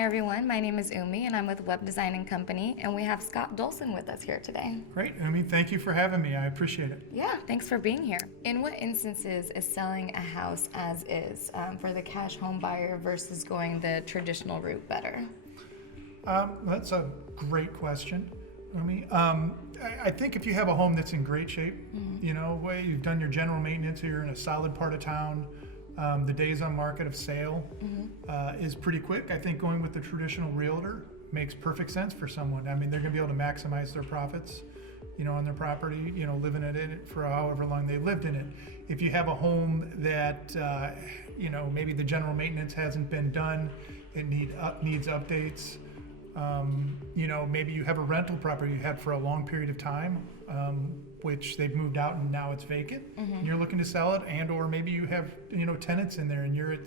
Hi everyone, my name is Umi and I'm with Web Design & Company, and we have Scott Dolson with us here today. Great, Umi, thank you for having me. I appreciate it. Yeah, thanks for being here. In what instances is selling a house as is for the cash home buyer versus going the traditional route better? That's a great question, Umi. I think if you have a home that's in great shape, you've done your general maintenance, you're in a solid part of town, the days on market of sale is pretty quick. I think going with the traditional realtor makes perfect sense for someone. I mean, they're going to be able to maximize their profits, on their property, living in it for however long they lived in it. If you have a home that, maybe the general maintenance hasn't been done, it needs updates. Maybe you have a rental property you had for a long period of time, which they've moved out and now it's vacant. And you're looking to sell it, and or maybe you have tenants in there and you're at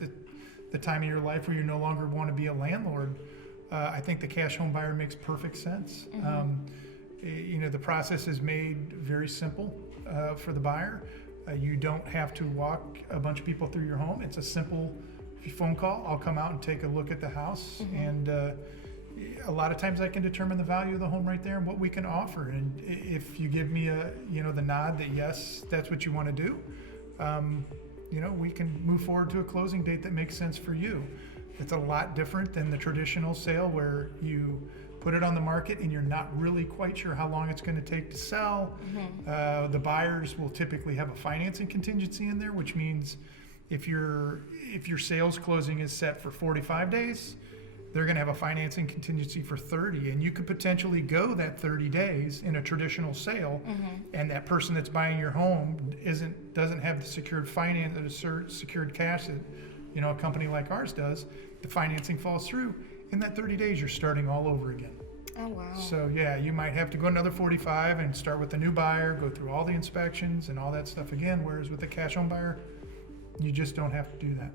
the time of your life where you no longer want to be a landlord. I think the cash home buyer makes perfect sense. The process is made very simple for the buyer. You don't have to walk a bunch of people through your home. It's a simple phone call. I'll come out and take a look at the house, and a lot of times I can determine the value of the home right there and what we can offer. And if you give me the nod that yes, that's what you want to do, we can move forward to a closing date that makes sense for you. It's a lot different than the traditional sale where you put it on the market and you're not really quite sure how long it's going to take to sell. The buyers will typically have a financing contingency in there, which means if your sales closing is set for 45 days, they're going to have a financing contingency for 30, and you could potentially go that 30 days in a traditional sale, and that person that's buying your home doesn't have the secured finance, the secured cash that a company like ours does. The financing falls through. In that 30 days, you're starting all over again. Oh, wow. So yeah, you might have to go another 45 and start with a new buyer, go through all the inspections and all that stuff again, whereas with a cash home buyer, you just don't have to do that.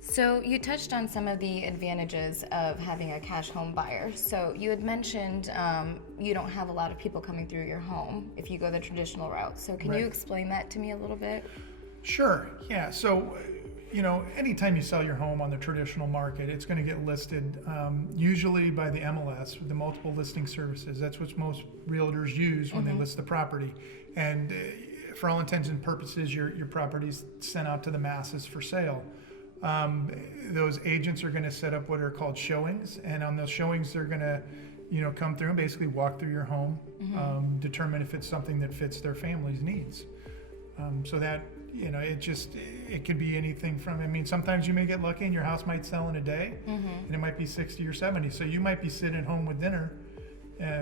So you touched on some of the advantages of having a cash home buyer. So you had mentioned you don't have a lot of people coming through your home if you go the traditional route. So can you explain that to me a little bit? Sure, yeah. So, anytime you sell your home on the traditional market, it's going to get listed usually by the MLS, the multiple listing services. That's what most realtors use when they list the property. And for all intents and purposes, your property's sent out to the masses for sale. Those agents are going to set up what are called showings, and on those showings they're going to come through and basically walk through your home, determine if it's something that fits their family's needs. So that it could be anything from, sometimes you may get lucky and your house might sell in a day, and it might be 60 or 70, so you might be sitting at home with dinner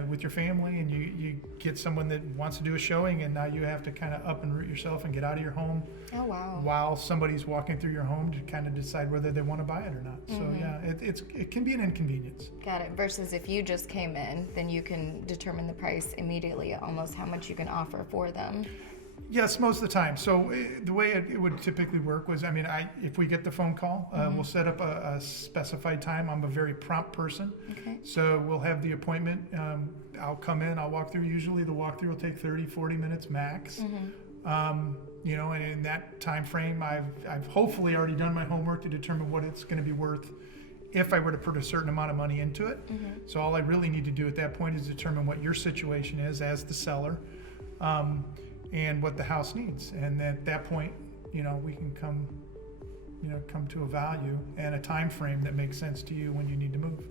with your family, and you get someone that wants to do a showing, and now you have to kind of up and root yourself and get out of your home. Oh, wow. While somebody's walking through your home to kind of decide whether they want to buy it or not. So yeah, it can be an inconvenience. Got it. Versus if you just came in, then you can determine the price immediately, almost how much you can offer for them. Yes, most of the time. So the way it would typically work was, if we get the phone call, we'll set up a specified time. I'm a very prompt person. Okay. So we'll have the appointment. I'll come in, I'll walk through. Usually the walkthrough will take 30, 40 minutes max. And in that time frame, I've hopefully already done my homework to determine what it's going to be worth if I were to put a certain amount of money into it. So all I really need to do at that point is determine what your situation is as the seller. And what the house needs, and at that point, we can come to a value and a time frame that makes sense to you when you need to move.